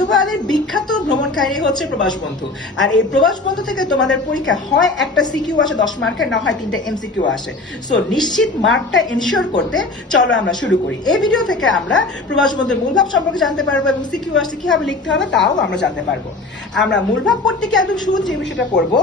তোমাদের বিখ্যাত ভ্রমণ কাহিনী হচ্ছে প্রবাস বন্ধু। আর এই প্রবাস বন্ধু থেকে তোমাদের পরীক্ষা হয় একটা সিকিউ আসে 10 মার্কের, না হয় 3টা এমসিকিউ আসে। সো নিশ্চিত মার্কটা এনশিওর করতে চলো আমরা শুরু করি। এই ভিডিও থেকে আমরা প্রবাস বন্ধুর মূলভাব সম্পর্কে জানতে পারবো এবং সিকিউ আসছে কিভাবে লিখতে হবে তাও আমরা জানতে পারবো। আমরা মূলভাব পড়তে গিয়ে একদম শুরু যে বিষয়টা পড়বো,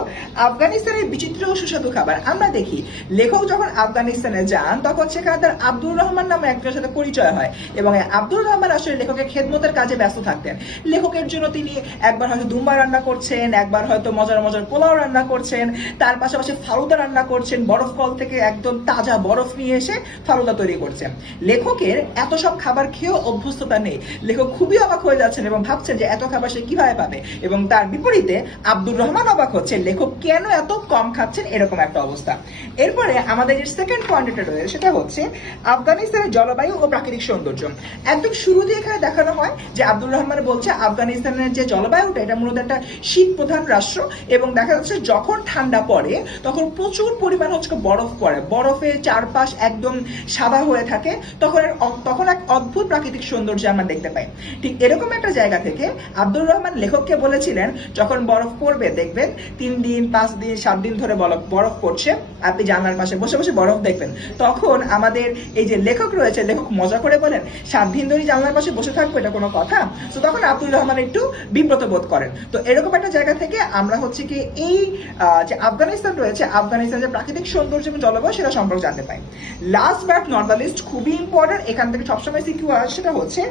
আফগানিস্তানের বিচিত্র ও সুস্বাদু খাবার। আমরা দেখি লেখক যখন আফগানিস্তানে যান তখন সেখানে তার আব্দুর রহমান নামে একজনের সাথে পরিচয় হয় এবং আব্দুর রহমান আসলে লেখকের খেদমতের কাজে ব্যস্ত থাকতেন। লেখকের জন্য তিনি একবার হয়তো দুম্বা রান্না করছেন, একবার হয়তো মজার মজার পোলাও রান্না করছেন, তার পাশাপাশি ফালুদা রান্না করছেন, বরফ কল থেকে একদম তাজা বরফ নিয়ে এসে ফালুদা তৈরি করছেন। লেখকের এত সব খাবার খেয়েও অভ্যস্ততা নেই, লেখক খুবই অবাক হয়ে যাচ্ছেন এবং ভাবছেন যে এত খাবার সে কিভাবে পাবে। এবং তার বিপরীতে আব্দুর রহমান অবাক হচ্ছে লেখক কেন এত কম খাচ্ছেন, এরকম একটা অবস্থা। এরপরে আমাদের যে সেকেন্ড পয়েন্টটা রয়েছে সেটা হচ্ছে আফগানিস্তানের জলবায়ু ও প্রাকৃতিক সৌন্দর্য। একদম শুরুতে এখানে দেখানো হয় যে আব্দুর রহমান বলছে আফগানিস্তানের যে জলবায়ুটা এটা মূলত একটা শীত প্রধান রাষ্ট্র এবং দেখা যাচ্ছে যখন ঠান্ডা পড়ে তখন প্রচুর পরিমাণ হচ্ছে বরফ পড়ে, বরফের চারপাশ একদম সাদা হয়ে থাকে, তখন এক অদ্ভুত প্রাকৃতিক সৌন্দর্য আমরা দেখতে পাই। ঠিক এরকম একটা জায়গা থেকে আব্দুর রহমান লেখককে বলেছিলেন যখন বরফ পড়বে দেখবেন 3 দিন 5 দিন 7 দিন ধরে বরফ পড়ছে, আপনি জানলার পাশে বসে বসে বরফ দেখবেন। তখন আমাদের এই যে লেখক রয়েছে, লেখক মজা করে বলেন 7 দিন ধরে জানলার পাশে বসে থাকবো, এটা কোনো কথা? তো তখন আব্দুর রহমান একটু বিব্রত বোধ করেন। তো এরকম একটা জায়গা থেকে আমরা হচ্ছে কি এই যে আফগানিস্তান রয়েছে, আফগানিস্তানের যে প্রাকৃতিক সৌন্দর্য এবং জলবায়ু সেটা সম্পর্কে জানতে পাই। Last but not the least, খুবই ইম্পর্টেন্ট, এখান থেকে সবসময় সিকিউ আসে, সেটা হচ্ছে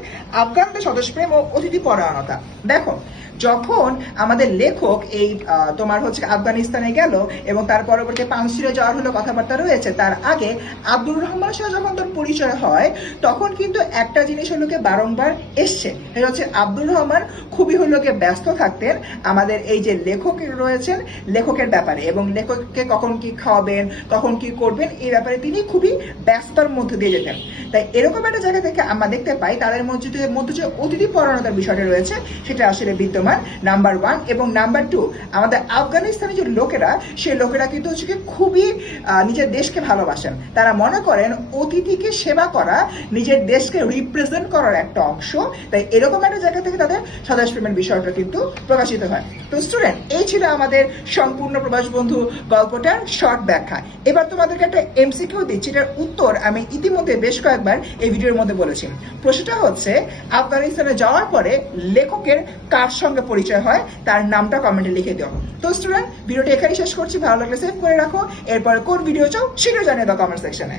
আফগানদের স্বদেশপ্রেম ও অতিথি পরায়ণতা। দেখো যখন আমাদের লেখক এই তোমার হচ্ছে আফগানিস্তানে গেল এবং তার পরবর্তী পানশিরে যাওয়ার হলো কথাবার্তা রয়েছে, তার আগে আব্দুর রহমানের সাথে যখন তার পরিচয় হয় তখন কিন্তু একটা জিনিস হলো বারংবার এসছে, সেটা হচ্ছে আব্দুর রহমান খুবই হলো ব্যস্ত থাকতেন আমাদের এই যে লেখক রয়েছেন লেখকের ব্যাপারে, এবং লেখককে কখন কি খাওয়াবেন কখন কি করবেন এই ব্যাপারে তিনি খুবই ব্যস্ততার মধ্যে দিয়ে যেতেন। তাই এরকম একটা জায়গা থেকে আমরা দেখতে পাই তাদের মধ্যে যে অতিথি পরায়ণতার বিষয়টা রয়েছে সেটা আসলে বিদ্যমান নাম্বার 1 এবং নাম্বার 2। আমাদের আফগানিস্তানের যে লোকেরা, সেই লোকেরা কিন্তু হচ্ছে খুবই নিজের দেশকে ভালোবাসেন। তারা মনে করেন অতিথিকে সেবা করা নিজের দেশকে রিপ্রেজেন্ট করার একটা অংশ। তাই এরকম একটা জায়গা থেকে তাদের স্বদেশপ্রেমের বিষয়টা কিন্তু প্রকাশিত হয়। তো স্টুডেন্ট, এই ছিল আমাদের সম্পূর্ণ প্রবাস বন্ধু গল্পটার শর্ট ব্যাখ্যা। এবার তোমাদেরকে একটা এমসিকিউ দিচ্ছি, এটার উত্তর আমি ইতিমধ্যে বেশ কয়েকবার এই ভিডিওর মধ্যে বলেছি। প্রশ্নটা হচ্ছে আফগানিস্তানে যাওয়ার পরে লেখকের কার সঙ্গে পরিচয় হয় তার নামটা কমেন্টে লিখে দিও। তো স্টুডেন্ট, ভিডিওটি এখানেই শেষ করছি। ভালো লাগলে সেভ করে রাখো, এরপরে কোন ভিডিও চাও শীঘ্রই জানিয়ে দাও কমেন্ট সেকশনে।